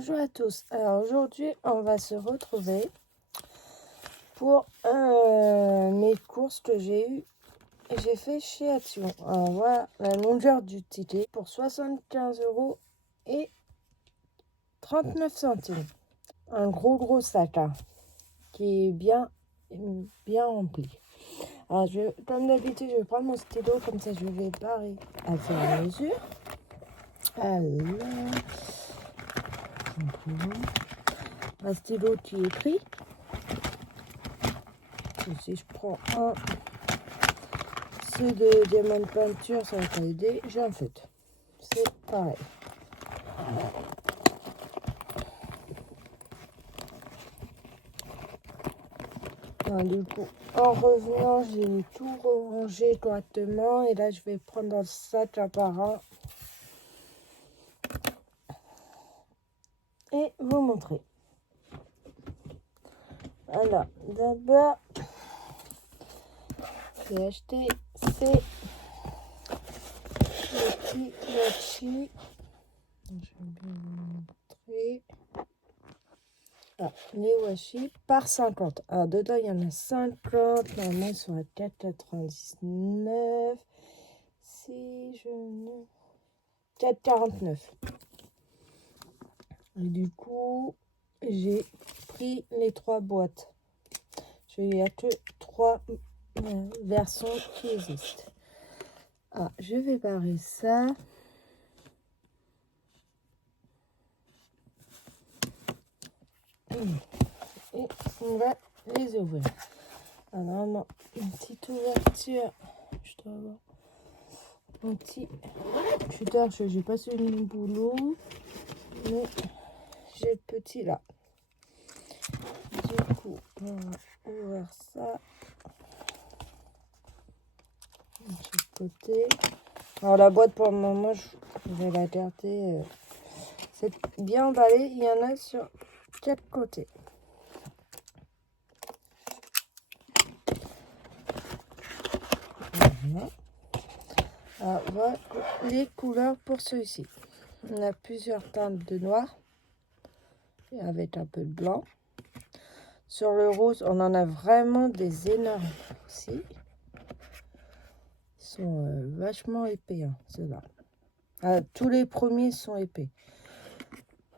Bonjour à tous. Alors aujourd'hui, on va se retrouver pour mes courses que j'ai fait chez Action. Alors voilà la longueur du ticket pour 75 € et 39 centimes. Un gros sac qui est bien rempli. Alors comme d'habitude, je vais prendre mon stylo, comme ça je vais barrer à faire la mesure. Alors, un stylo qui écrit. Si je prends un c'est de diamant de peinture, ça va pas aider. J'ai un feutre. C'est pareil. Alors, du coup, en revenant, j'ai tout rangé correctement. Et là, je vais prendre dans le sac un par un. Et vous montrer. Alors, d'abord, j'ai acheté ces petits washi. Je vais bien vous montrer. Ah, les washi par 50. Alors, dedans, il y en a 50. Normalement, ils sont à 4,99. Si je ne... 4,49. Et du coup, j'ai pris les 3 boîtes. Il n'y a que 3 versions qui existent. Ah, je vais barrer ça. Et on va les ouvrir. Alors, normalement, une petite ouverture. Je dois avoir un petit shooter. Je n'ai pas suivi mon boulot. Mais j'ai le petit là. Du coup, on va ouvrir ça. De chaque côté. Alors la boîte pour le moment, je vais la garder. C'est bien emballé. Il y en a sur 4 côtés. Voilà. Alors, voilà les couleurs pour celui-ci. On a plusieurs teintes de noir avec un peu de blanc. Sur le rose, on en a vraiment des énormes aussi. Ils sont vachement épais, hein, ceux-là. Tous les premiers sont épais.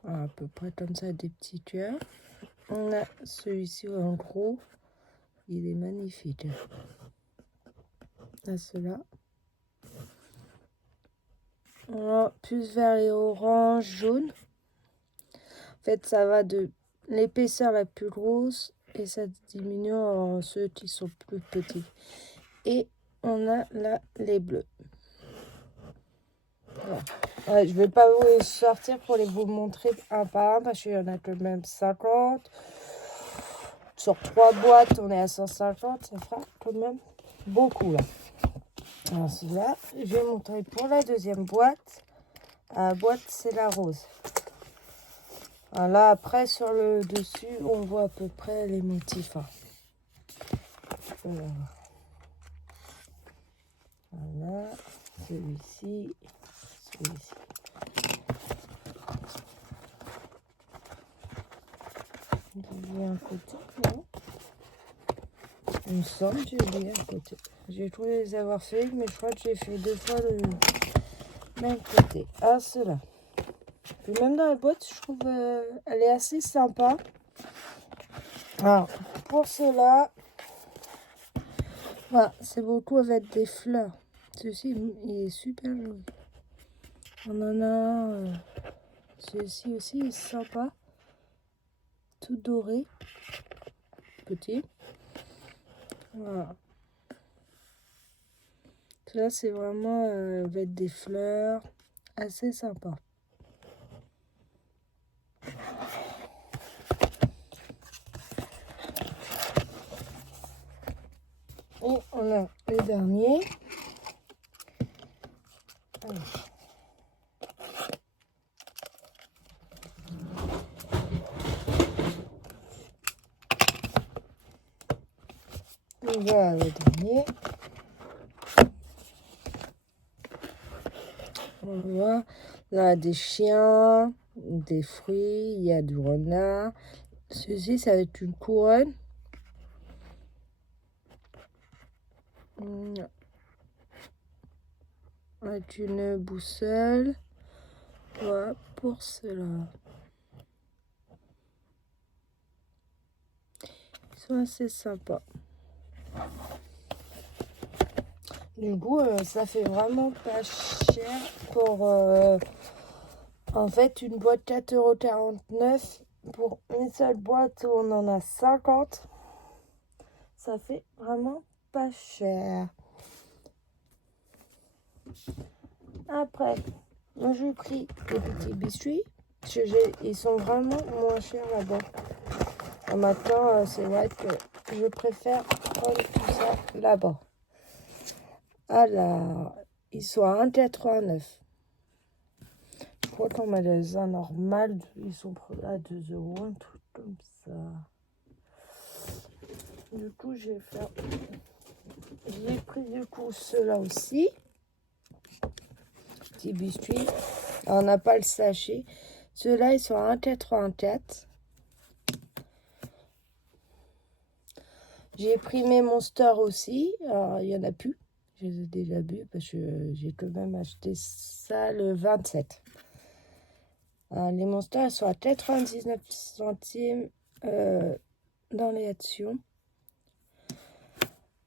À peu près comme ça, des petits cœurs. On a celui-ci en gros. Il est magnifique. Là, ceux-là. On a plus vert et orange, jaune. En fait, ça va de l'épaisseur la plus grosse et ça diminue en ceux qui sont plus petits. Et on a là les bleus. Voilà. Ouais, je ne vais pas vous les sortir pour vous montrer un par un parce qu'il y en a quand même 50. Sur 3 boîtes, on est à 150. Ça fera quand même beaucoup là. Alors celui-là, je vais montrer pour la deuxième boîte. La boîte, c'est la rose. Alors là, après, sur le dessus, on voit à peu près les motifs. Voilà, celui-ci, celui-ci. J'ai un côté, non? Il me semble que j'ai oublié un côté. J'ai trouvé les avoir fait, mais je crois que j'ai fait 2 fois le même côté. Ah, ceux-là. Puis même dans la boîte, je trouve elle est assez sympa. Alors, pour cela, voilà, c'est beaucoup avec des fleurs. Celui-ci, il est super joli. On en a un, celui-ci aussi, il est sympa. Tout doré. Petit. Voilà. Là, c'est vraiment avec des fleurs. Assez sympa. Et on a le dernier. Alors. Voilà le dernier. On voit là des chiens, des fruits, il y a du renard. Ceci, ça va être une couronne. Avec une boussole. Voilà pour cela. Ils sont assez sympas. Du coup, ça fait vraiment pas cher pour en fait une boîte 4,49 € pour une seule boîte où on en a 50. Ça fait vraiment pas cher. Après, moi j'ai pris des petits biscuits. Ils sont vraiment moins chers là-bas. Maintenant, c'est vrai que je préfère prendre tout ça là-bas. Alors, ils sont à 1,89 €. Je crois qu'en magasin normal, ils sont à 2 €, un truc comme ça. Du coup, j'ai pris du coup ceux-là aussi. Petits biscuits. Alors, on n'a pas le sachet. Ceux-là, ils sont à 1,84 €. J'ai pris mes Monsters aussi. Alors, il n'y en a plus. Je les ai déjà bu parce que j'ai quand même acheté ça le 27. Alors, les Monsters sont à 99 centimes dans les actions.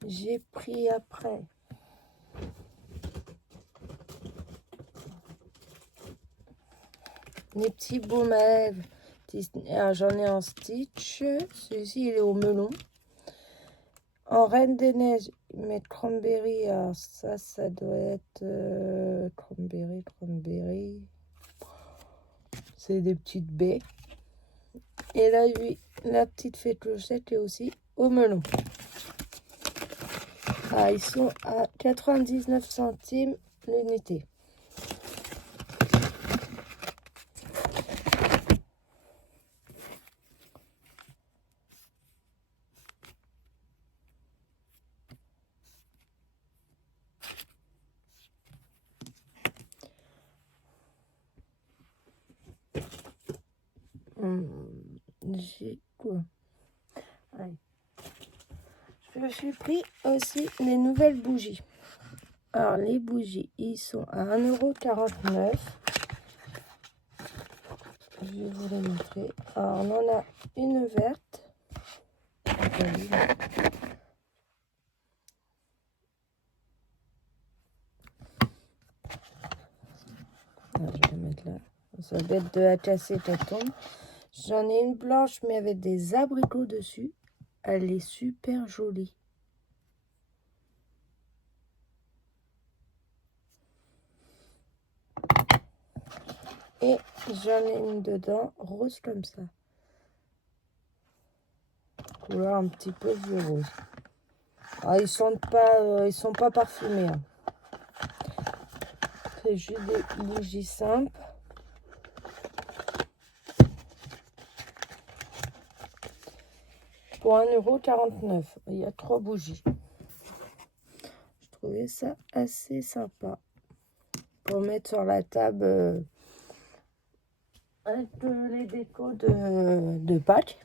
J'ai pris après les petits baumes à lèvres. J'en ai en Stitch. Celui-ci, il est au melon. En Reine des Neiges, mais cranberry. Alors ça doit être cranberry. C'est des petites baies. Et là, lui, la petite fée clochette est aussi au melon. Ah, ils sont à 99 centimes l'unité. J'ai quoi? Allez. Je me suis pris aussi les nouvelles bougies. Alors, les bougies, ils sont à 1,49 €. Je vais vous les montrer. Alors, on en a une verte. Alors, je vais la mettre là. Ça va être de la casser, ta tombe. J'en ai une blanche, mais avec des abricots dessus. Elle est super jolie. Et j'en ai une dedans, rose comme ça. Couleur un petit peu vieux rose. Alors, ils sont pas parfumés. Hein. C'est juste des bougies simples. Pour 1,49 €. Il y a 3 bougies. Je trouvais ça assez sympa. Pour mettre sur la table avec les décos de Pâques.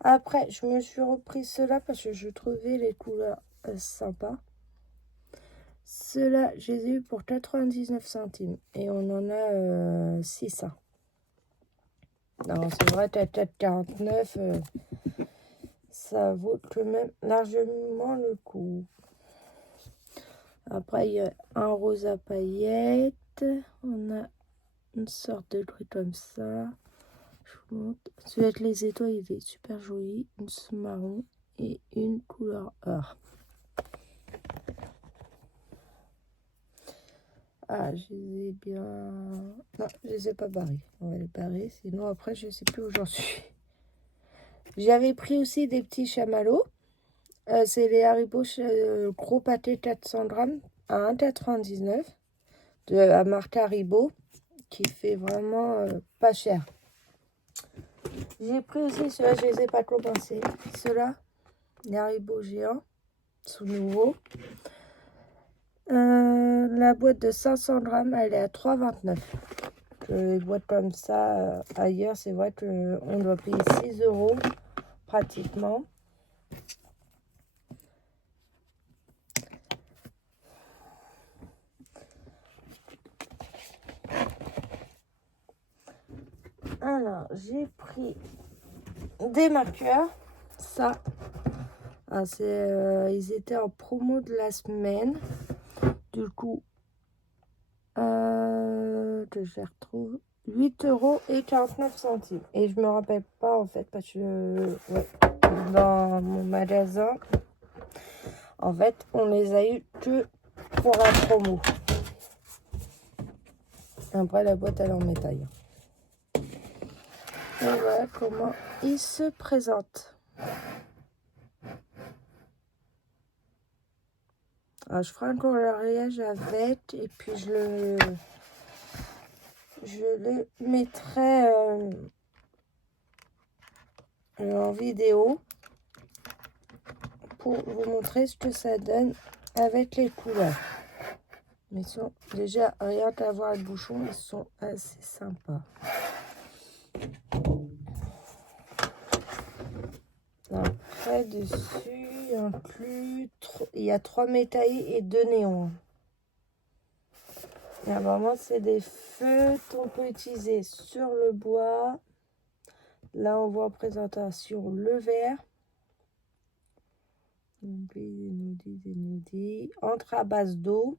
Après, je me suis repris ceux-là parce que je trouvais les couleurs sympas. Ceux-là, je les ai eu pour 99 centimes. Et on en a 600. Alors, c'est vrai, t'as 4,49 €. Ça vaut quand même largement le coup. Après, il y a un rose à paillettes. On a une sorte de truc comme ça. Je vous montre. Celui avec les étoiles, il est super joli. Une marron et une couleur or. Ah, je les ai bien... Non, je les ai pas barrés. On va les barrer, sinon après, je sais plus où j'en suis. J'avais pris aussi des petits chamallows. C'est les Haribo gros pâté 400 grammes à 1,99 € de la marque Haribo qui fait vraiment pas cher. J'ai pris aussi ceux-là, je les ai pas commencés. Ceux-là, les Haribo géants, sous nouveau. La boîte de 500 grammes, elle est à 3,29 €. que les boîtes comme ça, ailleurs, c'est vrai qu'on doit payer 6 € pratiquement. Alors, j'ai pris des marqueurs. Ça, ils étaient en promo de la semaine. Du coup, que je les retrouve, 8,49 €. Et je me rappelle pas en fait parce que dans mon magasin, en fait, on les a eu que pour la promo. Après, la boîte elle est en métal. Et voilà comment il se présente. Alors, je ferai un coloriage avec et puis je le mettrai en vidéo pour vous montrer ce que ça donne avec les couleurs. Mais ils sont déjà, rien qu'à voir le bouchon, ils sont assez sympas. Après, dessus, il y a 3 métailles et 2 néons. Et vraiment, c'est des feutres qu'on peut utiliser sur le bois. Là, on voit en présentation le vert. Entre à base d'eau.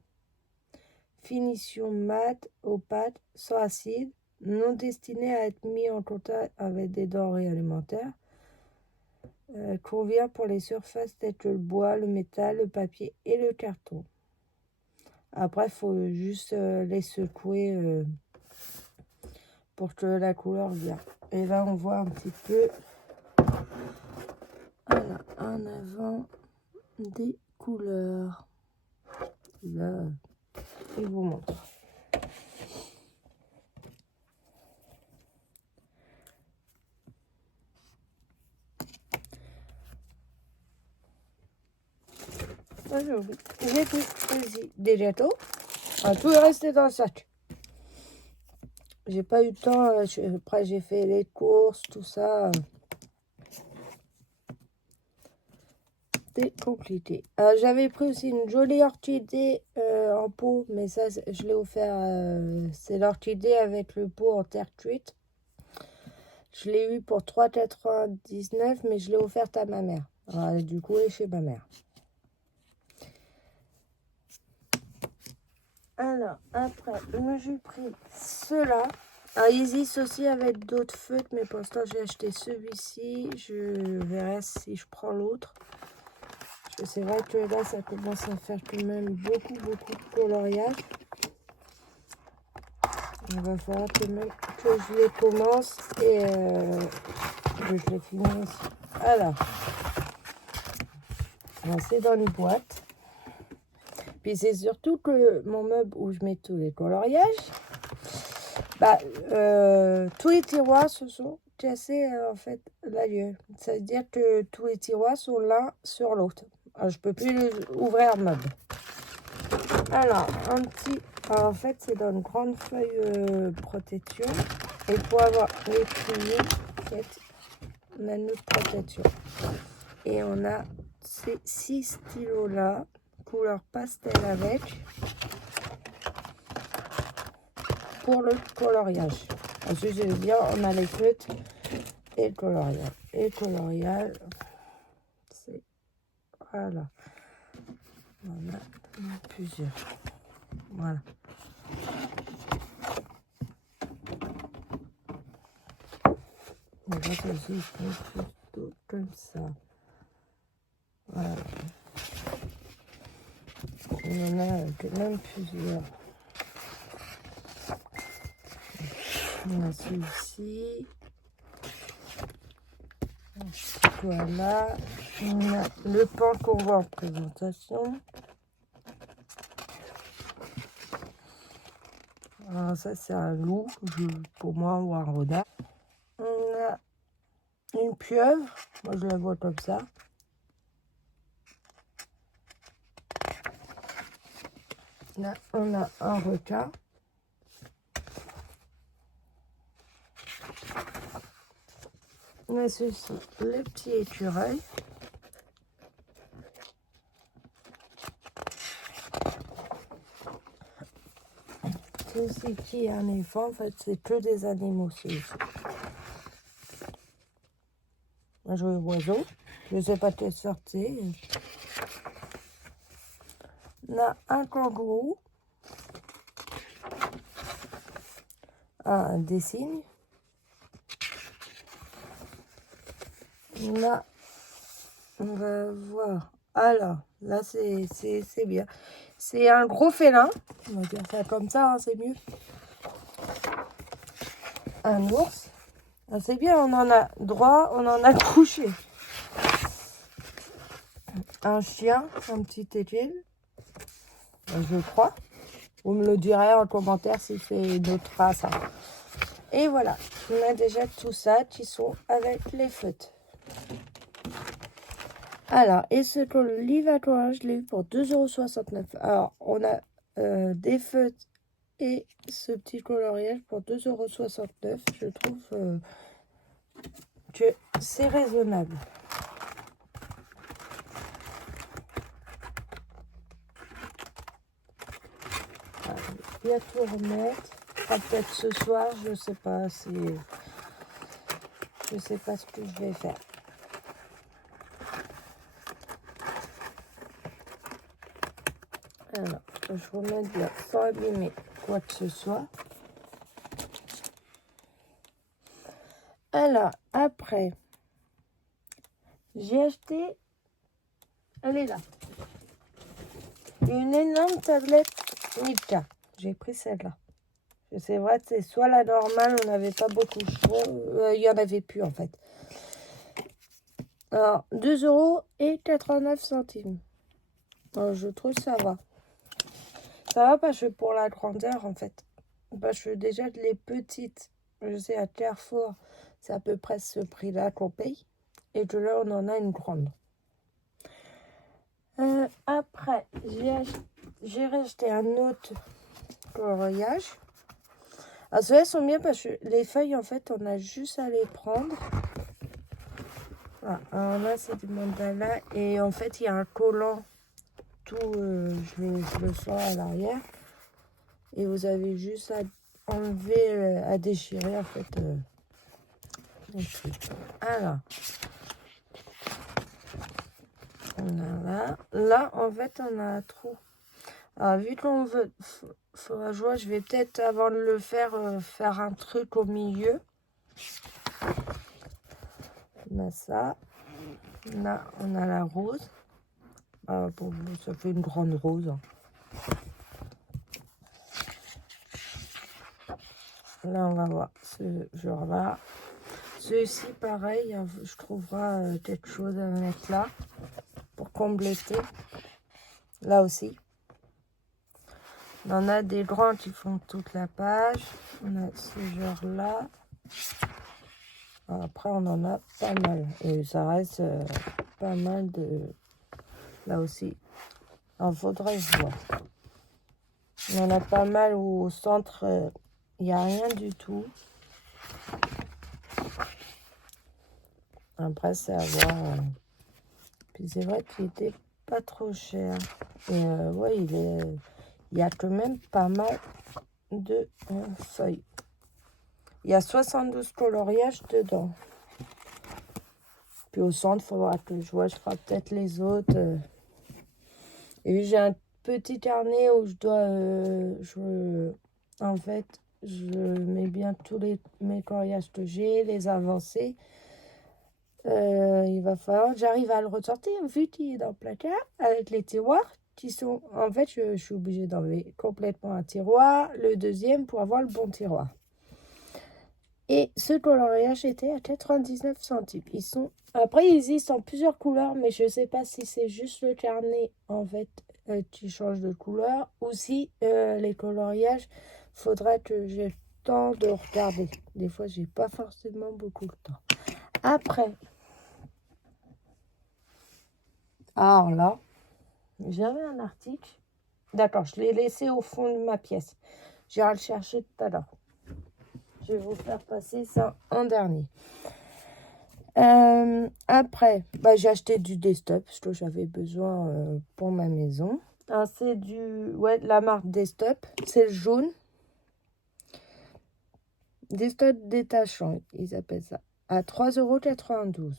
Finition mat, opaque, sans acide. Non destiné à être mis en contact avec des denrées alimentaires. Convient pour les surfaces telles que le bois, le métal, le papier et le carton. Après, il faut juste les secouer pour que la couleur vienne. Et là, on voit un petit peu voilà, en avant des couleurs. Là, je vous montre. J'ai tout. Vas-y. Des gâteaux. Tout est resté dans le sac. J'ai pas eu le temps. Après, j'ai fait les courses, tout ça. C'était compliqué. J'avais pris aussi une jolie orchidée en pot, mais ça, je l'ai offert. C'est l'orchidée avec le pot en terre cuite. Je l'ai eu pour 3,99 €, mais je l'ai offerte à ma mère. Alors, du coup, elle est chez ma mère. Alors, après, j'ai pris ceux-là. Ils existent aussi avec d'autres feutres, mais pour l'instant, j'ai acheté celui-ci. Je verrai si je prends l'autre. C'est vrai que là, ça commence à faire quand même beaucoup de coloriage. Il va falloir quand même que je les commence et que je les finisse. Alors, c'est dans les boîtes. Puis c'est surtout que mon meuble où je mets tous les coloriages, tous les tiroirs se sont cassés en fait la gueule. Ça veut dire que tous les tiroirs sont l'un sur l'autre. Je peux plus ouvrir le meuble. Alors, en fait, c'est dans une grande feuille protection. Et pour avoir les pliés, en fait, on a notre protection. Et on a ces 6 stylos-là, couleur pastel avec, pour le coloriage. Ensuite, je veux dire, on a les feutres et le coloriage. Et le coloriage, c'est... Voilà. On a plusieurs. Voilà. On va aussi plutôt comme ça. Voilà. Il y en a quand même plusieurs. On a celui-ci. Voilà. On a le pan qu'on voit en présentation. Alors ça, c'est un loup, pour moi, ou un renard. On a une pieuvre. Moi, je la vois comme ça. Là, on a un requin. On a ceci, le petit écureuil. Ceci qui est un éléphant, en fait, c'est que des animaux, ceci. Un joli oiseau. Je ne sais pas quelle sortie. On a un kangourou. Des cygnes. Là, on va voir. Alors, là, c'est bien. C'est un gros félin. On va dire ça comme ça, hein, c'est mieux. Un ours. Ah, c'est bien, on en a droit, on en a couché. Un chien, un petit étienne, je crois. Vous me le direz en commentaire si c'est notre race. Hein. Et voilà, on a déjà tout ça qui sont avec les feutres. Alors, et ce livre je l'ai eu pour 2,69 €. Alors, on a des feutres et ce petit coloriage pour 2,69 €. Je trouve que c'est raisonnable. Je vais tout remettre. Peut-être ce soir, je sais pas. Je sais pas ce que je vais faire. Alors, je remets bien sans abîmer quoi que ce soit. Alors, après, j'ai acheté, elle est là, une énorme tablette Milka. J'ai pris celle-là. C'est vrai, c'est soit la normale, on n'avait pas beaucoup de choix, il n'y en avait plus en fait. Alors, 2,89 €. Alors, je trouve ça va. Ça va parce que pour la grandeur en fait. Parce que déjà les petites, je sais à Carrefour, c'est à peu près ce prix-là qu'on paye. Et que là, on en a une grande. Après, j'ai racheté un autre coloriage. Alors, ceux-là sont bien parce que les feuilles, en fait, on a juste à les prendre. Voilà. Alors là, c'est du mandala. Et en fait, il y a un collant. Tout, je le sors à l'arrière. Et vous avez juste à enlever, à déchirer, en fait. Alors, on a là. Là, en fait, on a un trou. Alors, vu qu'on veut, faudra jouer, je vais peut-être, avant de le faire, faire un truc au milieu. On a ça. Là, on a la rose. Pour vous, ça fait une grande rose. Là, on va voir ce genre-là. Ceux-ci, pareil, je trouverai quelque chose à mettre là pour compléter. Là aussi. On en a des grands qui font toute la page. On a ce genre-là. Après, on en a pas mal. Et ça reste pas mal de... Là aussi. Alors, faudrait voir. On en a pas mal où au centre, il n'y a rien du tout. Après, c'est à voir. Puis c'est vrai qu'il était pas trop cher. Et ouais, il y a quand même pas mal de feuilles. Il y a 72 coloriages dedans. Puis au centre, il faudra que je vois, je ferai peut-être les autres. Et j'ai un petit carnet où je dois... en fait, je mets bien tous mes coloriages que j'ai, les avancées. Il va falloir que j'arrive à le ressortir vu qu'il est dans le placard avec les tiroirs qui sont... En fait, je suis obligée d'enlever complètement un tiroir, le deuxième pour avoir le bon tiroir. Et ce coloriage était à 99 centimes. Après, ils existent en plusieurs couleurs, mais je ne sais pas si c'est juste le carnet en fait qui change de couleur ou si les coloriages, faudrait que j'ai le temps de regarder. Des fois, j'ai pas forcément beaucoup de temps. Après, alors là, j'avais un article. D'accord, je l'ai laissé au fond de ma pièce. J'irai le chercher tout à l'heure. Je vais vous faire passer ça en dernier. Après, bah, j'ai acheté du Desktop, parce que j'avais besoin pour ma maison. C'est de la marque Desktop, c'est le jaune. Desktop détachant, ils appellent ça, à 3,92 €.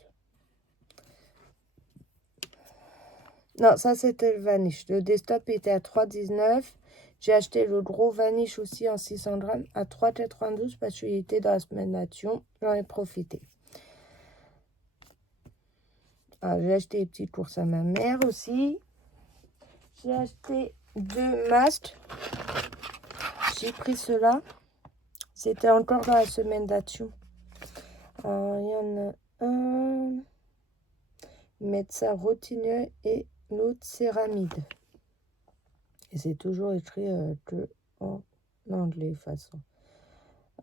Non, ça c'était le Vanish. Le Desktop était à 3,19 €. J'ai acheté le gros Vanish aussi en 600 grammes à 3,92 € parce qu'il était dans la semaine d'action. J'en ai profité. J'ai acheté des petites courses à ma mère aussi. J'ai acheté 2 masques. J'ai pris cela. C'était encore dans la semaine d'action. Il y en a un médecin rotineux et l'autre céramide. Et c'est toujours écrit que en anglais, de toute façon.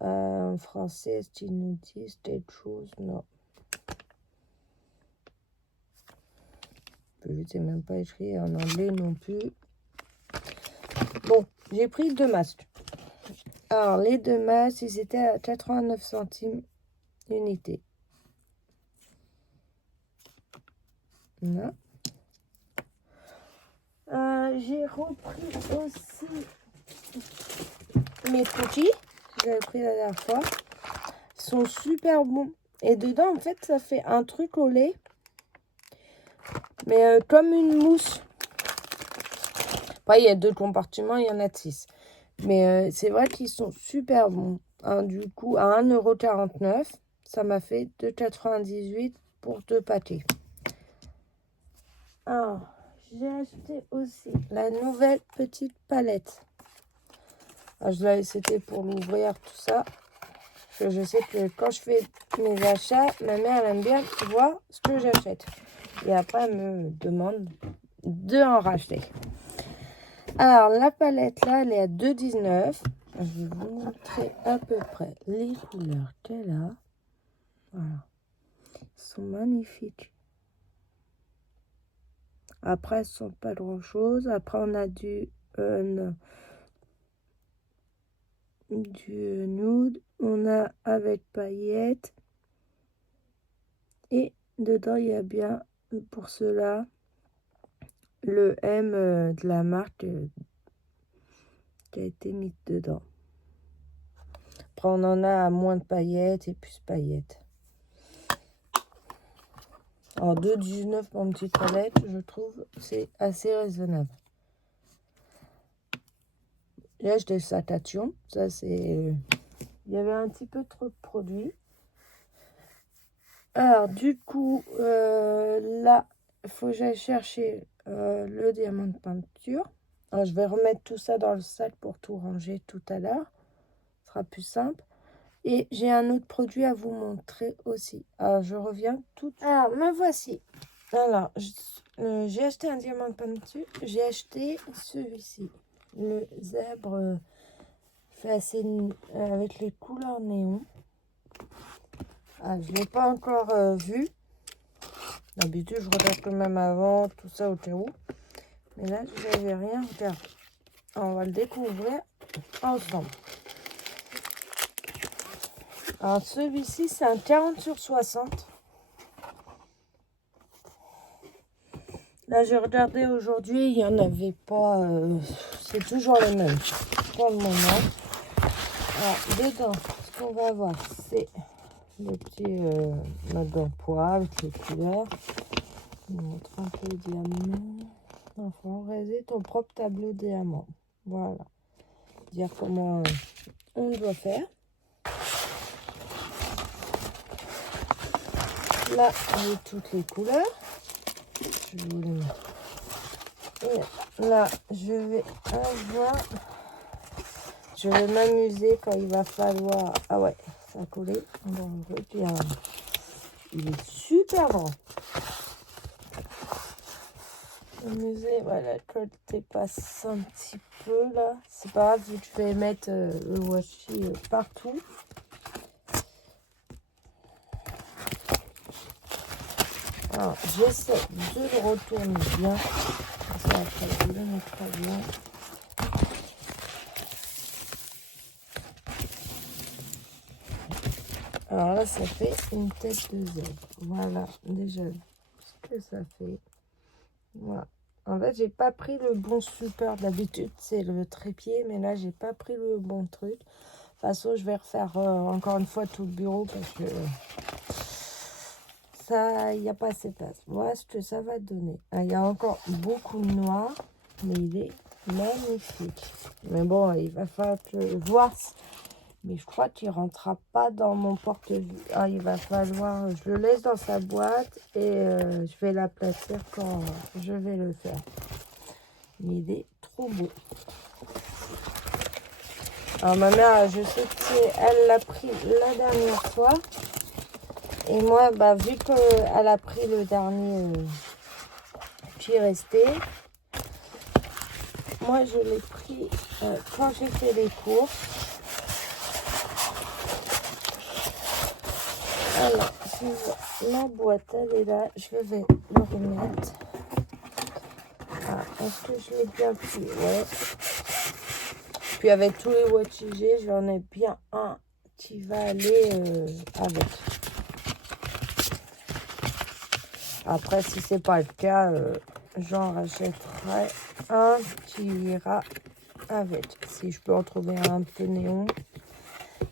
En français, est-ce qu'ils nous disent quelque chose? Non. C'est même pas écrit en anglais non plus. Bon, j'ai pris 2 masques. Alors, les 2 masques, ils étaient à 89 centimes l'unité. Non. J'ai repris aussi mes cookies que j'avais pris la dernière fois. Ils sont super bons. Et dedans, en fait, ça fait un truc au lait. Mais comme une mousse. Après, il y a 2 compartiments, il y en a 6. Mais c'est vrai qu'ils sont super bons. Du coup, à 1,49 €, ça m'a fait 2,98 € pour 2 paquets. Alors, j'ai acheté aussi la nouvelle petite palette. C'était pour l'ouvrir, tout ça. Parce que je sais que quand je fais mes achats, ma mère elle aime bien voir ce que j'achète. Et après, elle me demande de en racheter. Alors, la palette, là, elle est à 2,19 €. Je vais vous montrer à peu près les couleurs qu'elle a. Voilà. Elles sont magnifiques. Après, elles ne sont pas grand-chose. Après, on a du nude. On a avec paillettes. Et dedans, il y a bien, pour cela, le M de la marque qui a été mis dedans. Après, on en a à moins de paillettes et plus paillettes. En 2,19 € pour une petite palette, je trouve c'est assez raisonnable. Là, j'ai des sacs à Tion. Ça, c'est... Il y avait un petit peu trop de produits. Alors, du coup, là, il faut que j'aille chercher le diamant de peinture. Alors, je vais remettre tout ça dans le sac pour tout ranger tout à l'heure. Ce sera plus simple. Et j'ai un autre produit à vous montrer aussi. Alors, je reviens tout de suite. Alors, me voici. Alors, j'ai acheté un diamant de peinture. J'ai acheté celui-ci. Le zèbre fait assez avec les couleurs néon. Je ne l'ai pas encore vu. D'habitude, je regarde quand même avant, tout ça au cas où. Mais là, je n'avais rien regardé. On va le découvrir ensemble. Alors, celui-ci, c'est un 40/60. Là, j'ai regardé aujourd'hui, il n'y en avait pas. C'est toujours les mêmes pour le moment. Alors, dedans, ce qu'on va voir, c'est le petit mode d'emploi avec les couleurs. Je vous montre un peu le diamant. Enfin, réaliser ton propre tableau diamant. Voilà. Dire comment on doit faire. Là, j'ai toutes les couleurs. Je vais vous les mettre. Et là, je vais avoir... Je vais m'amuser quand il va falloir... Ah ouais, ça a collé. Il est super grand. M'amuser, voilà, la colle dépasse un petit peu là. C'est pas grave, vu que je vais mettre le washi partout. Alors, j'essaie de le retourner bien. Ça, après, je le mettrai bien. Alors là, ça fait une tête de zèbre. Voilà, déjà ce que ça fait. Voilà. En fait, j'ai pas pris le bon support. D'habitude, c'est le trépied, mais là, j'ai pas pris le bon truc. De toute façon, je vais refaire encore une fois tout le bureau parce que ça, il n'y a pas assez de place. Voilà ce que ça va donner. Il y a encore beaucoup de noir, mais il est magnifique. Mais bon, il va falloir voir. Mais je crois qu'il ne rentrera pas dans mon porte-vue. Il va falloir... Je le laisse dans sa boîte et je vais l'aplatir quand je vais le faire. Mais il est trop beau. Alors ma mère, je sais que elle l'a pris la dernière fois. Et moi, vu qu'elle a pris le dernier qui restait, moi je l'ai pris quand j'ai fait les courses. Alors, ma boîte, elle est là. Je vais le remettre. Est-ce que je l'ai bien pris? Ouais. Puis avec tous les watts que j'ai, j'en ai bien un qui va aller avec. Après, si c'est pas le cas, j'en rachèterai un qui ira avec. Si je peux en trouver un peu néon.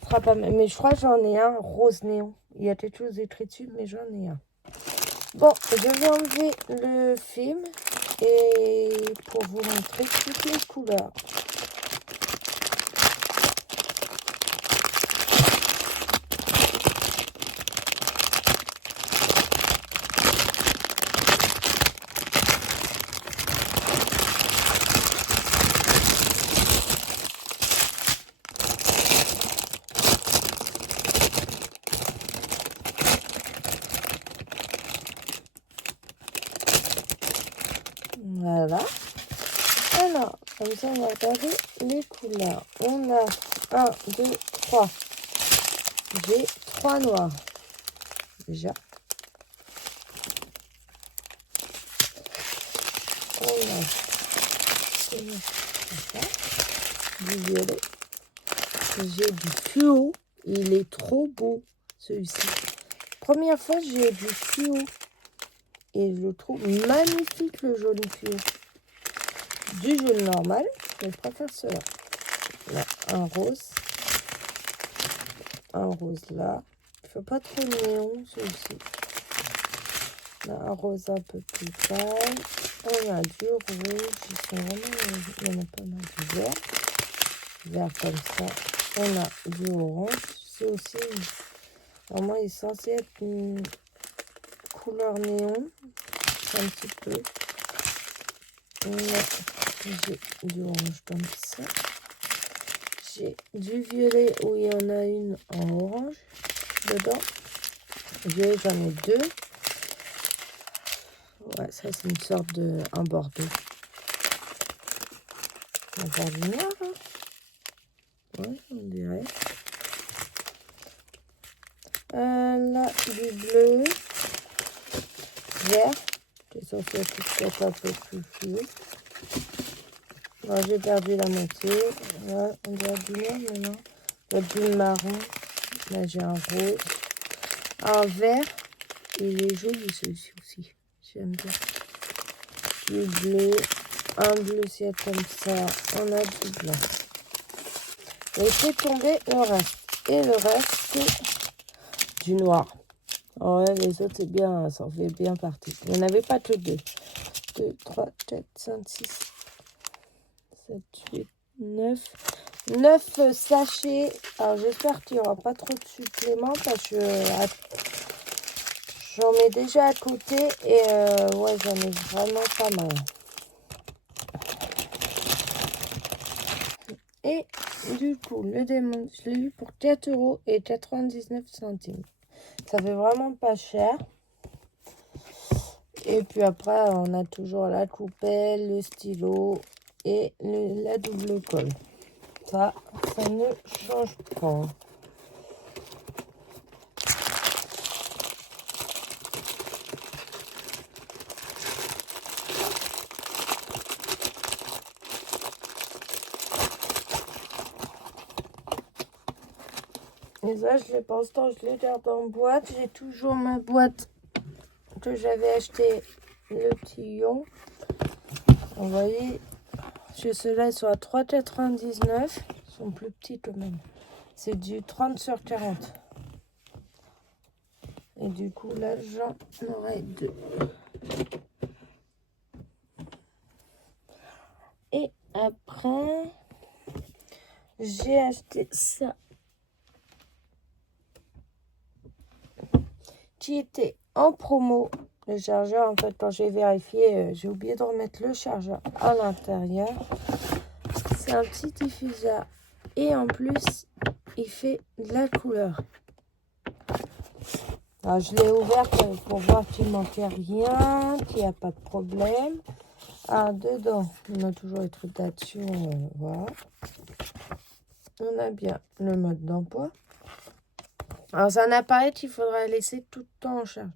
Ce sera pas mal. Mais je crois que j'en ai un rose néon. Il y a quelque chose écrit dessus, mais j'en ai un. Bon, je vais enlever le film et pour vous montrer toutes les couleurs. Voilà. Alors, comme ça, on va regarder les couleurs. On a 1, 2, 3. J'ai 3 noirs. Déjà. On a du violet. J'ai du fluo. Il est trop beau, celui-ci. Première fois, j'ai du fluo. Et je trouve magnifique le jaune fluo. Du jaune normal, mais je préfère cela. Là, un rose. Un rose là. Il ne faut pas trop de néon, celui-ci. Là, un rose un peu plus pâle. On a du rouge. Il y en a pas mal du vert. Vert comme ça. On a du orange. C'est aussi... Normalement, il est censé être une couleur néon. Un petit peu. J'ai du orange comme ça. J'ai du violet où il y en a une en orange dedans. Violet, j'en ai 2. Ouais, ça c'est une sorte de... un bordeaux. Un bordeaux noir, hein. Ouais, on dirait. Là, du bleu. Vert. C'est censé être peut-être un peu plus flou. J'ai perdu la moitié. Là, on dirait du noir maintenant. Là, du marron. Là, j'ai un rose. Un vert. Il est joli celui-ci aussi. J'aime bien. Du bleu. Un bleu ciel comme ça. On a du blanc. Et c'est tombé le reste. Et le reste, c'est du noir. Ouais, les autres, c'est bien. Ça en fait bien partie. Il n'y en avait pas que 2. 2, 3, 4, 5, 6, 7, 8, 9. 9 sachets. Alors, j'espère qu'il n'y aura pas trop de suppléments parce que j'en mets déjà à côté et ouais, j'en ai vraiment pas mal. Et du coup, le démon, je l'ai eu pour 4,99 €. Ça fait vraiment pas cher. Et puis après, on a toujours la coupelle, le stylo et la double colle. Ça ne change pas. Et ça, pour l'instant, je les garde en boîte. J'ai toujours ma boîte que j'avais acheté, le petit lion. Vous voyez, ceux-là, ils sont à 3,99 €. Ils sont plus petits quand même. C'est du 30 sur 40. Et du coup, là, j'en aurai 2. Et après, j'ai acheté ça. Qui était en promo. Le chargeur, en fait, quand j'ai vérifié, j'ai oublié de remettre le chargeur à l'intérieur. C'est un petit diffuseur. Et en plus, il fait de la couleur. Alors, je l'ai ouvert pour voir qu'il ne manquait rien, qu'il n'y a pas de problème. Alors, dedans, on a toujours les trucs d'action. Voilà. On a bien le mode d'emploi. Alors, c'est un appareil qu'il faudra laisser tout le temps en charge.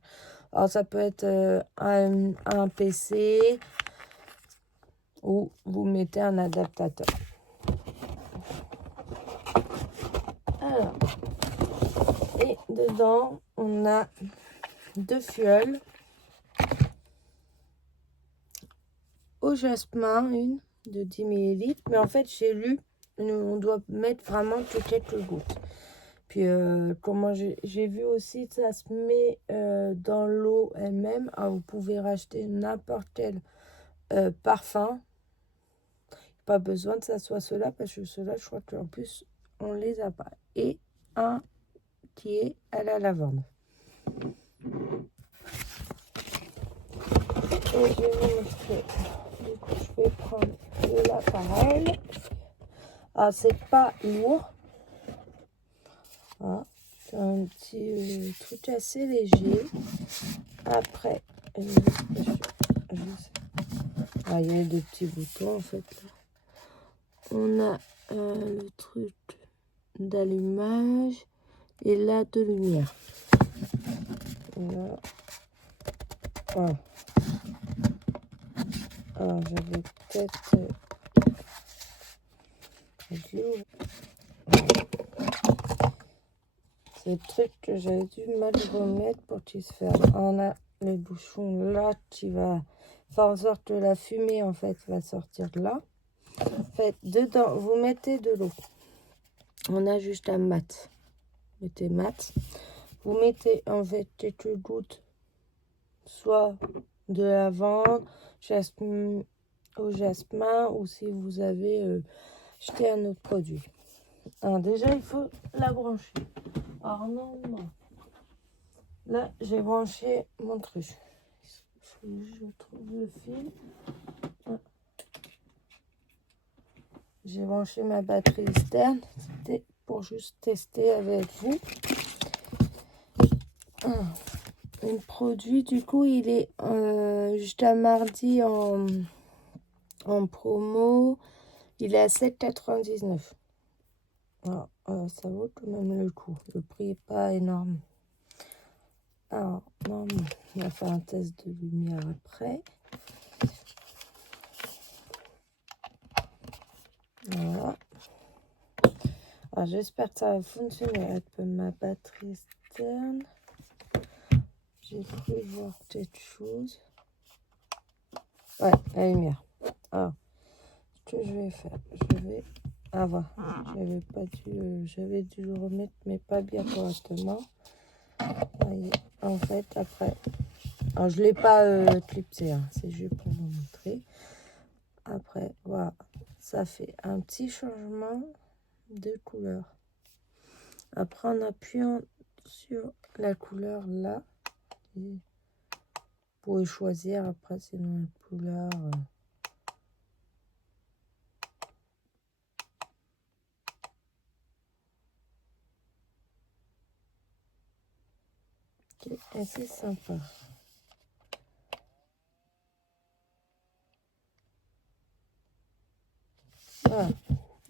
Alors, ça peut être un PC ou vous mettez un adaptateur. Alors, et dedans, on a 2 fioles. Au jasmin, une de 10 ml. Mais en fait, j'ai lu, on doit mettre vraiment que quelques gouttes. Puis, comment j'ai vu aussi, ça se met dans l'eau elle-même. Alors, vous pouvez racheter n'importe quel parfum. Pas besoin que ça soit cela, parce que cela, je crois qu'en plus, on les a pas. Et un qui est à la lavande. Et je vais vous montrer. Du coup, je vais prendre l'appareil. Ah, c'est pas lourd. Voilà. C'est un petit truc assez léger. Après, il y a des petits boutons en fait. Là. On a le truc d'allumage et là de lumière. Là. Voilà. Alors, j'avais peut-être c'est le truc que j'avais dû mal remettre pour qu'il se ferme. On a le bouchon là qui va faire en sorte que la fumée en fait va sortir de là. En fait, dedans, vous mettez de l'eau. On a juste un mat. Vous mettez mat. Vous mettez en fait quelques gouttes, soit de lavande, au jasmin, ou si vous avez acheté un autre produit. Alors déjà, il faut la brancher. Alors non. Là, j'ai branché mon truc. Je trouve le fil. J'ai branché ma batterie externe. C'était pour juste tester avec vous. Le produit, du coup, il est jusqu'à mardi en promo. Il est à 7,99 €. Alors, ça vaut quand même le coup. Le prix n'est pas énorme. Alors, non, on va faire un test de lumière après. Voilà. Alors, j'espère que ça va fonctionner avec ma batterie externe. J'ai cru voir quelque chose. Ouais, la lumière. Alors, ce que je vais faire, je vais avoir. J'avais dû le remettre, mais pas bien correctement. Voyez, en fait, après, alors je l'ai pas clipsé, hein, c'est juste pour vous montrer. Après, voilà, ça fait un petit changement de couleur. Après, en appuyant sur la couleur là, vous pouvez choisir. Après, c'est dans la couleur. Qui est assez sympa. Voilà,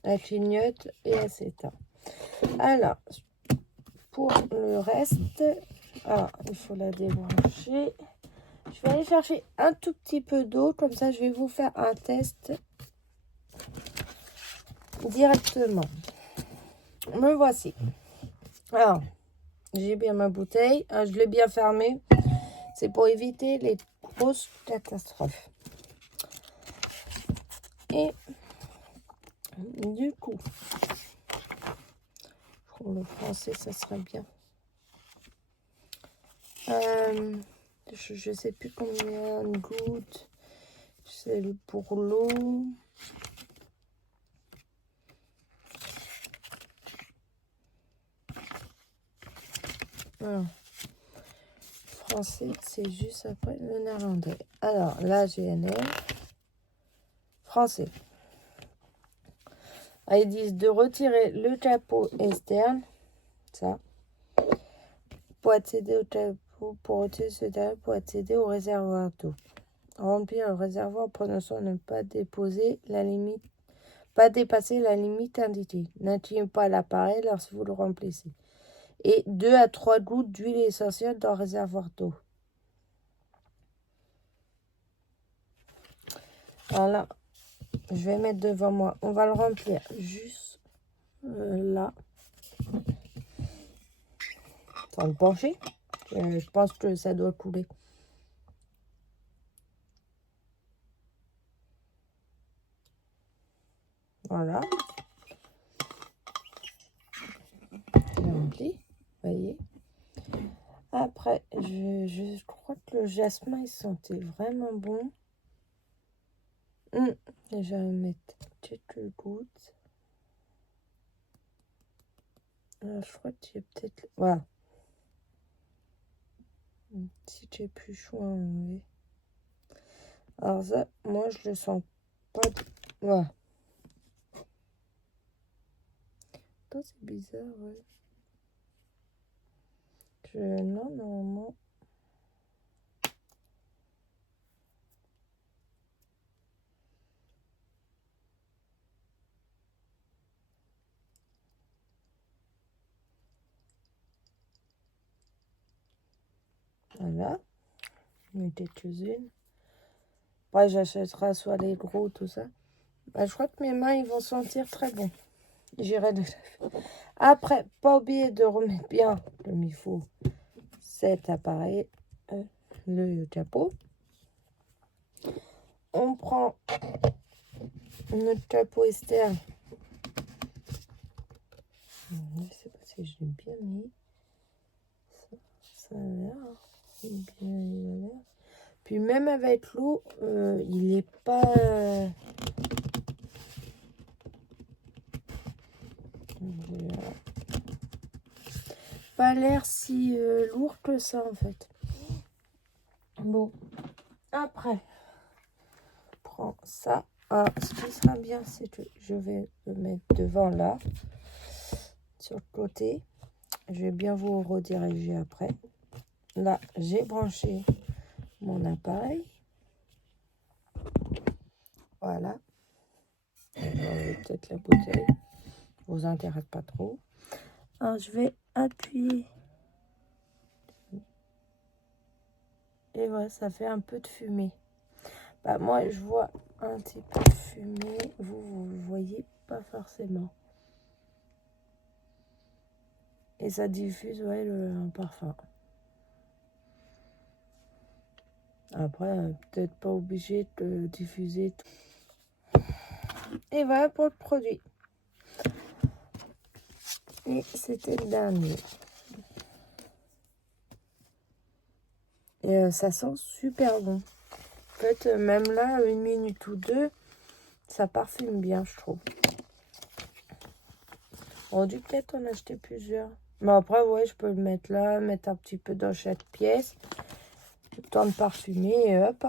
elle clignote et elle s'éteint. Alors, pour le reste, il faut la débrancher. Je vais aller chercher un tout petit peu d'eau, comme ça je vais vous faire un test directement. Me voici. Alors, j'ai bien ma bouteille. Je l'ai bien fermée. C'est pour éviter les grosses catastrophes. Et du coup, pour le français, ça serait bien. Je sais plus combien de gouttes. C'est pour l'eau. Alors, français, c'est juste après le néerlandais. Alors, là, GNL. Français. Ah, ils disent de retirer le capot externe. Ça. Pour accéder au capot, pour retirer ce capot, pour accéder au réservoir d'eau. Remplir le réservoir en prenant soin de ne pas déposer la limite. Pas dépasser la limite indiquée. N'activez pas l'appareil lorsque vous le remplissez. Et 2 à 3 gouttes d'huile essentielle dans le réservoir d'eau. Alors là, je vais mettre devant moi. On va le remplir juste là. Sans le pencher. Je pense que ça doit couler. Voilà. C'est rempli. Vous voyez. Après, je crois que le jasmin, il sentait vraiment bon. Je vais mettre quelques gouttes. Alors, je crois qu'il y a peut-être... Voilà. Un petit capuchon à enlever. Alors ça, moi, je le sens pas... Voilà. Attends, c'est bizarre, ouais. Non, normalement... Voilà. Mais quelques-unes. Après, j'achèterai soit les gros, tout ça. Bah, je crois que mes mains, ils vont sentir très bon. J'irai de... Après, pas oublier de remettre bien, comme il faut, cet appareil, le capot. On prend notre capot externe. Je ne sais pas si je l'ai bien mis. Ça a l'air bien. Puis même avec l'eau, il n'est pas... pas l'air si lourd que ça en fait. Bon, après, prends ça. Alors, ce qui sera bien, c'est que je vais le mettre devant là, sur le côté. Je vais bien vous rediriger après. Là, j'ai branché mon appareil. Voilà. Peut-être la bouteille. Vous intéresse pas trop. Alors, je vais appuyer. Et voilà, ça fait un peu de fumée. Bah, moi, je vois un petit peu de fumée. Vous voyez pas forcément. Et ça diffuse, ouais, un parfum. Après, peut-être pas obligé de diffuser tout. Et voilà pour le produit. Et c'était le dernier. Et ça sent super bon. En fait, même là, 1 minute ou 2, ça parfume bien, je trouve. On aurait dû peut-être en acheter plusieurs. Mais après, ouais, je peux le mettre là, mettre un petit peu dans chaque pièce. Le temps de parfumer et hop.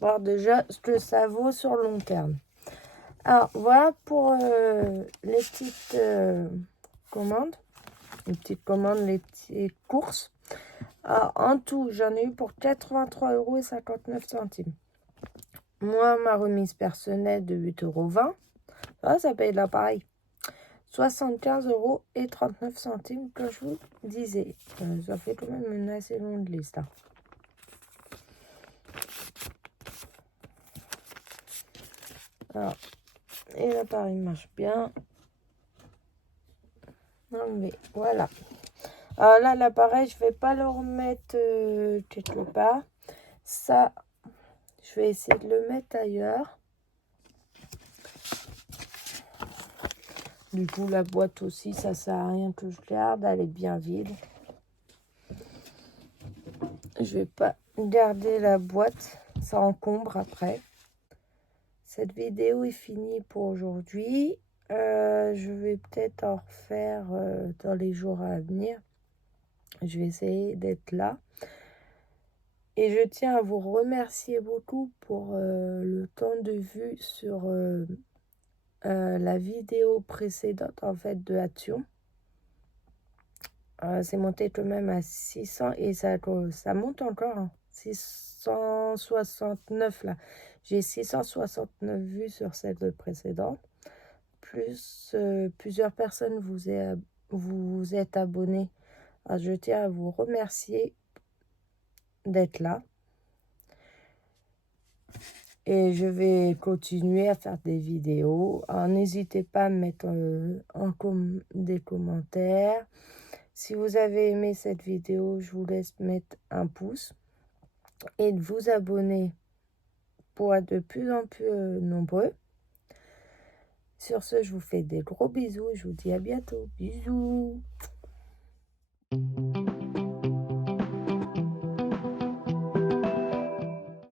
Voir déjà ce que ça vaut sur le long terme. Alors, voilà pour les petites commandes. Les petites commandes, les petites courses. Alors, en tout, j'en ai eu pour 83,59 €. Moi, ma remise personnelle de 8,20 €. Ça paye l'appareil. 75,39 € que je vous disais. Ça fait quand même une assez longue liste. Hein. Alors, et l'appareil marche bien. Non, mais voilà. Alors là, l'appareil, je vais pas le remettre quelque part. Ça, je vais essayer de le mettre ailleurs. Du coup, la boîte aussi, ça sert à rien que je garde. Elle est bien vide. Je vais pas garder la boîte. Ça encombre après. Cette vidéo est finie pour aujourd'hui. Je vais peut-être en refaire dans les jours à venir. Je vais essayer d'être là. Et je tiens à vous remercier beaucoup pour le temps de vue sur la vidéo précédente en fait de Action. C'est monté quand même à 600 et ça monte encore. Hein. 669 là. J'ai 669 vues sur cette précédente. Plus plusieurs personnes vous êtes abonnés. Alors, je tiens à vous remercier d'être là. Et je vais continuer à faire des vidéos. Alors, n'hésitez pas à me mettre des commentaires. Si vous avez aimé cette vidéo, je vous laisse mettre un pouce et de vous abonner pour être de plus en plus nombreux. Sur ce, je vous fais des gros bisous et je vous dis à bientôt. Bisous!